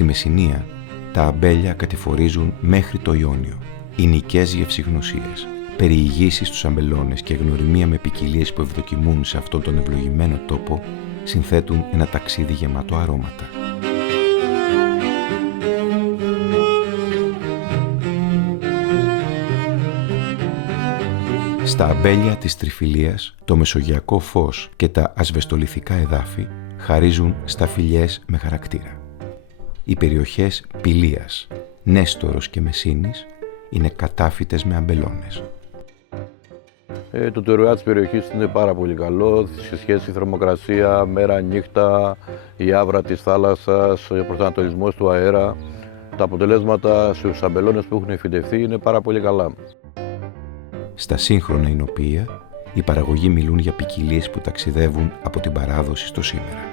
Στη Μεσσηνία, τα αμπέλια κατηφορίζουν μέχρι το Ιόνιο. Ηνικές γευσηγνωσίες, περιηγήσεις στους αμπελώνες και γνωριμία με ποικιλίες που ευδοκιμούν σε αυτόν τον ευλογημένο τόπο συνθέτουν ένα ταξίδι γεμάτο αρώματα. Στα αμπέλια της Τριφυλίας, το μεσογειακό φως και τα ασβεστολιθικά εδάφη χαρίζουν σταφυλιές με χαρακτήρα. Οι περιοχές Πηλίας, Νέστορος και Μεσσήνης είναι κατάφυτες με αμπελώνες. Το τουρουά της περιοχής είναι πάρα πολύ καλό σε σχέση θερμοκρασία, μέρα, νύχτα, η άβρα της θάλασσας, ο προσανατολισμός του αέρα. Τα αποτελέσματα στους αμπελώνες που έχουν φυτευτεί είναι πάρα πολύ καλά. Στα σύγχρονα εινοποιεία, οι παραγωγοί μιλούν για ποικιλίες που ταξιδεύουν από την παράδοση στο σήμερα.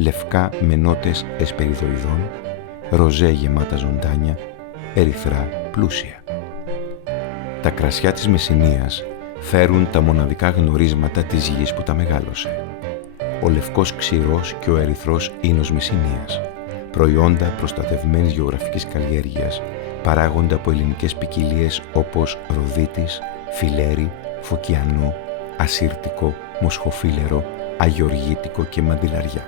Λευκά με νότες εσπεριδοειδών, ροζέ γεμάτα ζωντάνια, ερυθρά πλούσια. Τα κρασιά της Μεσσηνίας φέρουν τα μοναδικά γνωρίσματα της γης που τα μεγάλωσε. Ο λευκός ξηρός και ο ερυθρός ίνος Μεσσηνίας, προϊόντα προστατευμένης γεωγραφικής καλλιέργειας, παράγονται από ελληνικές ποικιλίες όπως ροδίτης, φιλέρι, φωκιανό, ασύρτικο, μοσχοφίλερο, αγιοργίτικο και μαντιλαριά.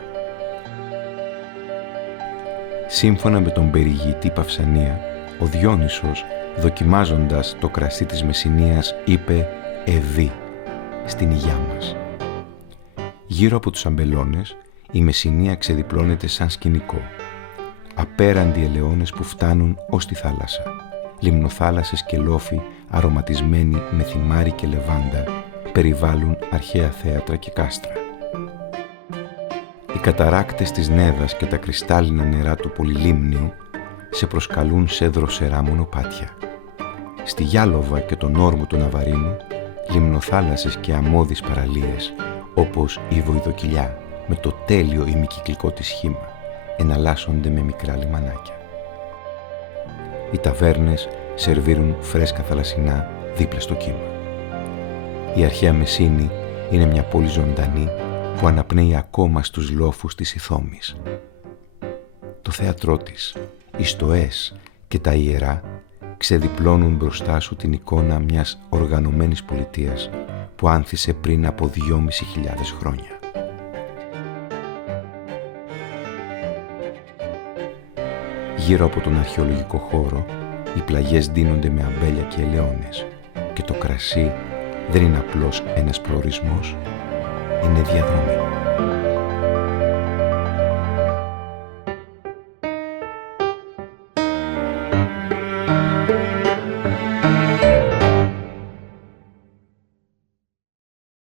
Σύμφωνα με τον περιηγητή Παυσανία, ο Διόνυσος, δοκιμάζοντας το κρασί της Μεσσηνίας, είπε «Ευή» στην υγειά μας. Γύρω από τους αμπελώνες, η Μεσσηνία ξεδιπλώνεται σαν σκηνικό. Απέραντοι ελαιώνες που φτάνουν ως τη θάλασσα. Λιμνοθάλασσες και λόφοι αρωματισμένοι με θυμάρι και λεβάντα περιβάλλουν αρχαία θέατρα και κάστρα. Οι καταράκτες της Νέδας και τα κρυστάλλινα νερά του Πολυλίμνιου σε προσκαλούν σε δροσερά μονοπάτια. Στη Γιάλοβα και τον όρμο του Ναβαρίνου, λιμνοθάλασσες και αμμώδεις παραλίες, όπως η Βοηδοκυλιά με το τέλειο ημικυκλικό της σχήμα, εναλλάσσονται με μικρά λιμανάκια. Οι ταβέρνες σερβίρουν φρέσκα θαλασσινά δίπλα στο κύμα. Η αρχαία Μεσσήνη είναι μια πόλη ζωντανή που αναπνέει ακόμα στους λόφους της Ιθόμης. Το θέατρό της, οι στοές και τα ιερά ξεδιπλώνουν μπροστά σου την εικόνα μιας οργανωμένης πολιτείας που άνθησε πριν από 2.500 χρόνια. Γύρω από τον αρχαιολογικό χώρο, οι πλαγιές ντύνονται με αμπέλια και ελαιώνες και το κρασί δεν είναι απλώς ένας προορισμός, είναι διαδρομή.